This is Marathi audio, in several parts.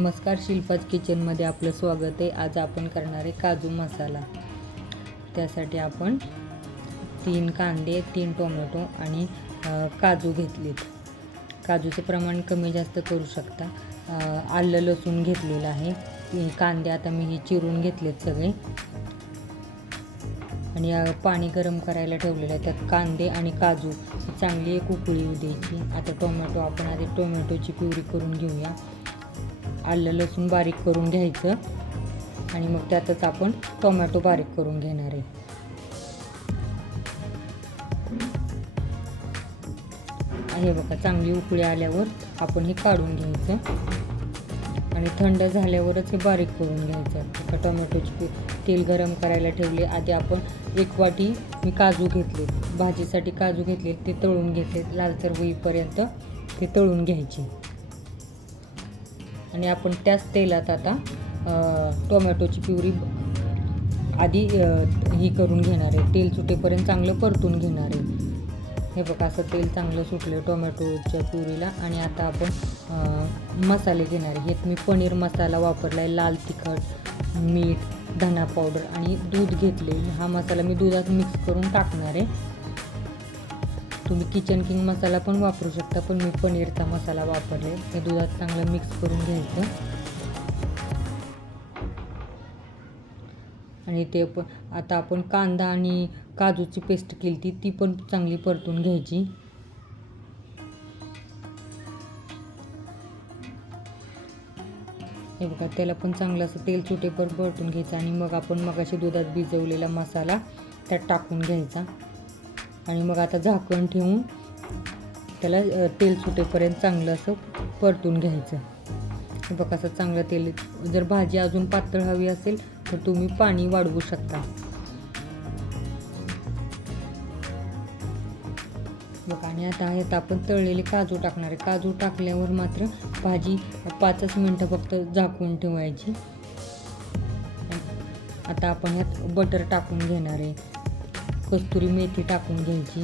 नमस्कार, शिल्पाज किचनमध्ये आपलं स्वागत आहे। आज आपण करणार आहे काजू मसाला। त्यासाठी आपण 3 कांदे, 3 टोमॅटो आणि काजू घेतलेत। काजूचं प्रमाण कमी जास्त करू शकता। आलं लसूण घेतलेलं आहे। कांदे आता मी चिरून घेतलेत सगळे आणि पाणी गरम करायला ठेवलेलं आहे। त्यात कांदे आणि काजू चांगली एक उकळी येऊ द्यायची। आता टोमॅटो आपण आधी टोमॅटोची प्युरी करून घेऊया। आलं लसूण बारीक करून घ्यायचं आणि मग त्यातच आपण टोमॅटो बारीक करून घेणार आहे। हे बघा, चांगली उकळी आल्यावर आपण हे काढून घ्यायचं आणि थंड झाल्यावरच हे बारीक करून घ्यायचं। टोमॅटोची तेल गरम करायला ठेवले। आधी आपण 1 वाटी मी काजू घेतले, भाजीसाठी काजू घेतले, ते तळून घेतले। लालसर होईपर्यंत ते तळून घ्यायचे आणि आपण त्याच तेलात आता टोमॅटोची प्युरी आधी ही करून घेणार आहे। तेल सुटेपर्यंत चांगलं परतून घेणार आहे। हे बघा, असं तेल चांगलं सुटलं टोमॅटोच्या प्युरीला आणि आता आपण मसाले घेणार आहे। हे मी पनीर मसाला वापरला आहे, लाल तिखट, मीठ, धना पावडर आणि दूध घेतले। हा मसाला मी दुधात मिक्स करून टाकणार आहे। तुम्ही किचन किंग मसाला पण वापरू शकता, पण मी पनीरचा मसाला वापरले। हे दुधात चांगलं मिक्स करून घ्यायचं आणि ते पण आता आपण कांदा आणि काजूची पेस्ट केली ती पण चांगली परतून घ्यायची। हे बघा, त्याला पण चांगलं असं तेल सुटेपर्यंत परतून घ्यायचं आणि मग आपण मगाशी दुधात भिजवलेला मसाला त्यात टाकून घ्यायचा आणि मग आता झाकण ठेवून त्याला तेल सुटेपर्यंत चांगलं असं परतून घ्यायचं। हे बघा, असं चांगलं तेल। जर भाजी अजून पातळ हवी असेल तर तुम्ही पाणी वाढवू शकता। बघा, आणि आता ह्यात आपण तळलेले काजू टाकणार आहे। काजू टाकल्यावर मात्र भाजी 5च मिनटं फक्त झाकून ठेवायची। आता आपण ह्यात बटर टाकून घेणार आहे, कस्तुरी मेथी टाकून घ्यायची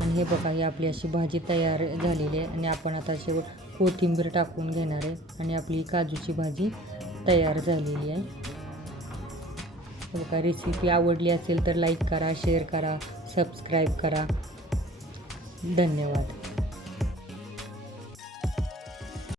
आणि हे बघा, ही आपली अशी भाजी तयार झालेली आहे आणि आपण आता शेवट कोथिंबीर टाकून घेणार आहे आणि आपली काजूची भाजी तयार झालेली आहे। बघा, रेसिपी आवडली असेल तर लाईक करा, शेअर करा, सबस्क्राईब करा। धन्यवाद।